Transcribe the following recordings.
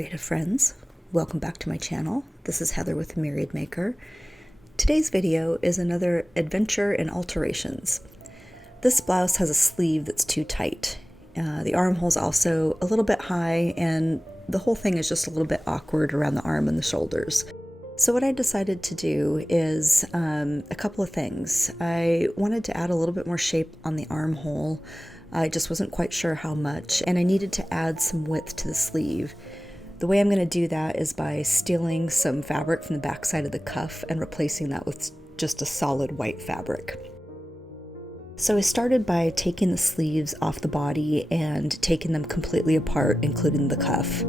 creative friends, welcome back to my channel. This is Heather with Myriad Maker. Today's video is another adventure in alterations. This blouse has a sleeve that's too tight. The armhole is also a little bit high and the whole thing is just a little bit awkward around the arm and the shoulders. So what I decided to do is a couple of things. I wanted to add a little bit more shape on the armhole. I just wasn't quite sure how much, and I needed to add some width to the sleeve. The way I'm going to do that is by stealing some fabric from the back side of the cuff and replacing that with just a solid white fabric. So I started by taking the sleeves off the body and taking them completely apart, including the cuff.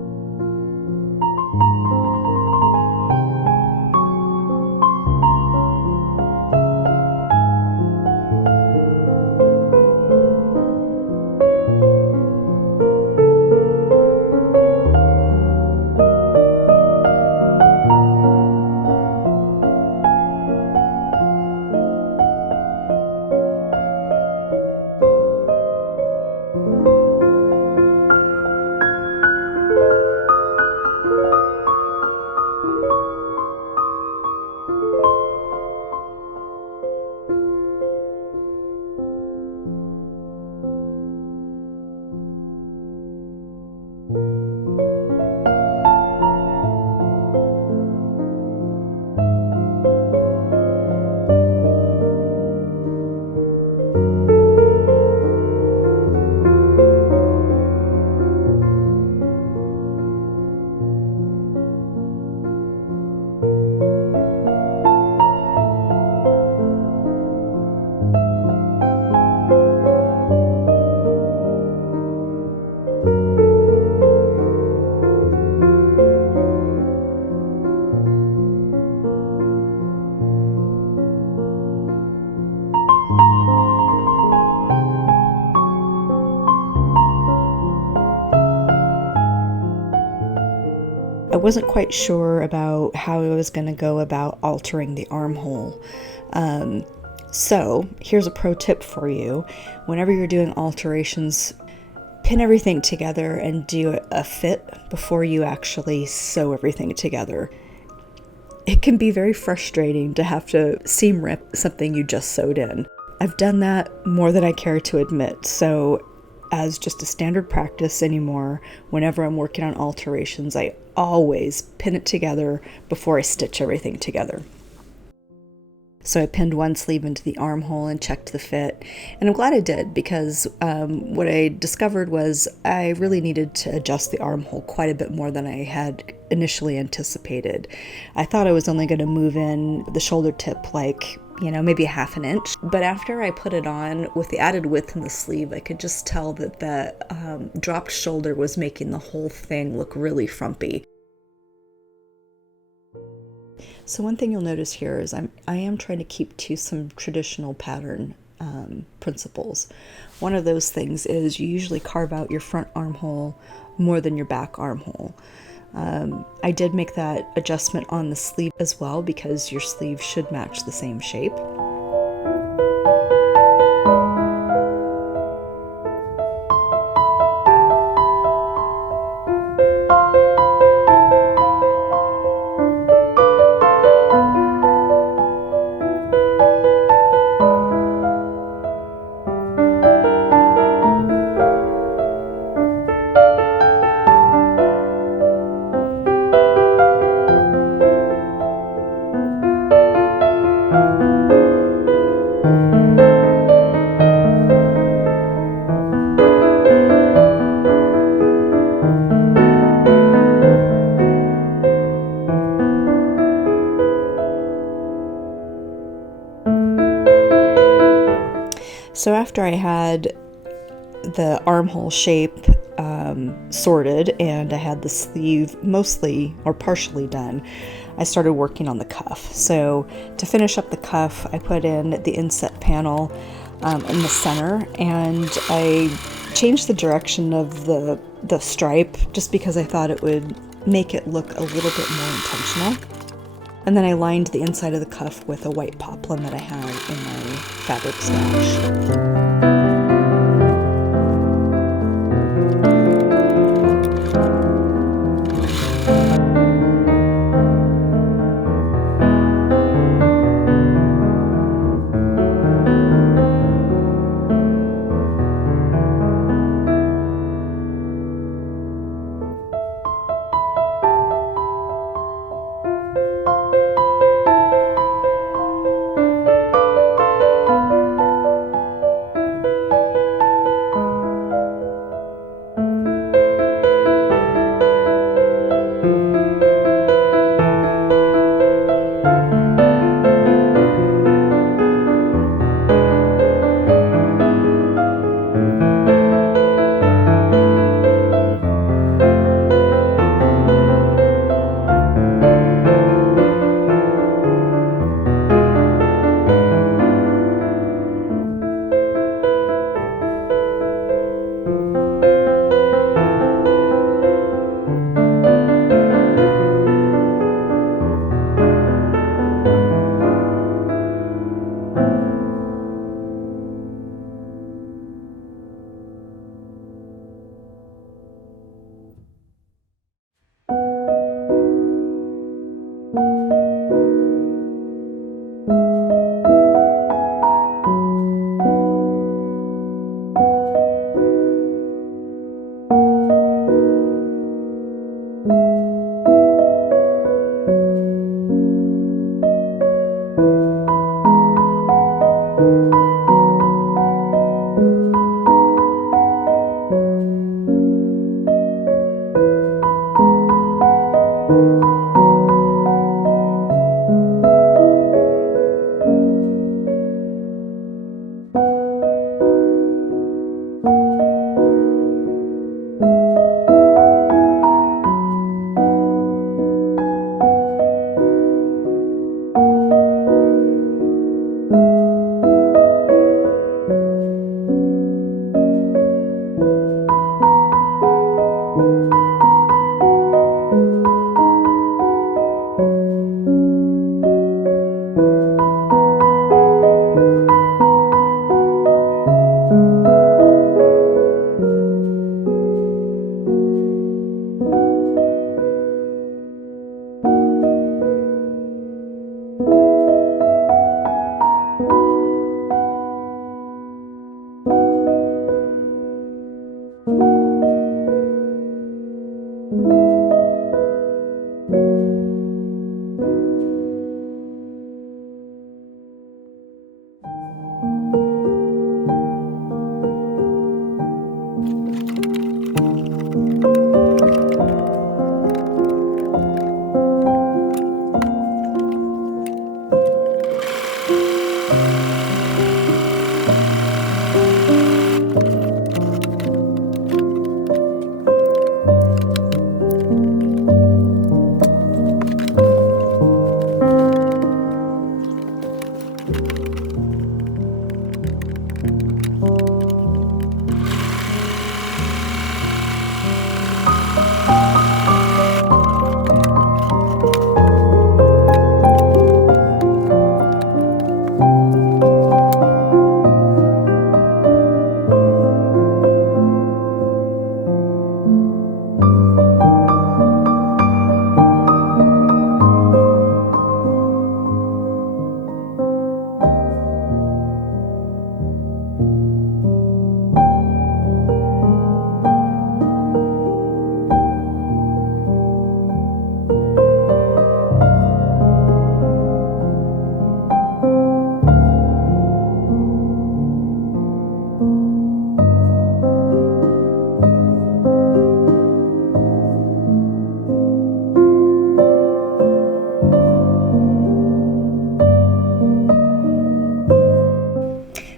I wasn't quite sure about how I was going to go about altering the armhole. So here's a pro tip for you. Whenever you're doing alterations, pin everything together and do a fit before you actually sew everything together. It can be very frustrating to have to seam rip something you just sewed in. I've done that more than I care to admit, so as just a standard practice anymore, whenever I'm working on alterations, I always pin it together before I stitch everything together. So I pinned one sleeve into the armhole and checked the fit, and I'm glad I did, because what I discovered was I really needed to adjust the armhole quite a bit more than I had initially anticipated. I thought I was only going to move in the shoulder tip like, maybe a half an inch. But after I put it on with the added width in the sleeve, I could just tell that the dropped shoulder was making the whole thing look really frumpy. So one thing you'll notice here is I am trying to keep to some traditional pattern principles. One of those things is you usually carve out your front armhole more than your back armhole. I did make that adjustment on the sleeve as well, because your sleeve should match the same shape. So after I had the armhole shape sorted and I had the sleeve mostly or partially done, I started working on the cuff. So to finish up the cuff, I put in the inset panel in the center, and I changed the direction of the stripe just because I thought it would make it look a little bit more intentional. And then I lined the inside of the cuff with a white poplin that I had in my fabric stash.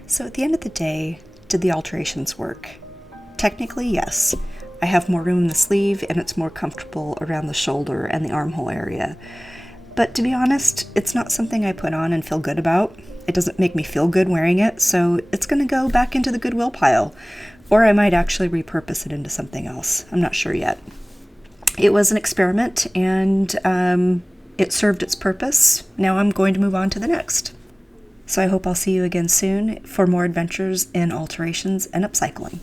So at the end of the day, did the alterations work? Technically, yes. I have more room in the sleeve and it's more comfortable around the shoulder and the armhole area. But to be honest, it's not something I put on and feel good about. It doesn't make me feel good wearing it, so it's going to go back into the Goodwill pile. Or I might actually repurpose it into something else. I'm not sure yet. It was an experiment and it served its purpose. Now I'm going to move on to the next. So I hope I'll see you again soon for more adventures in alterations and upcycling.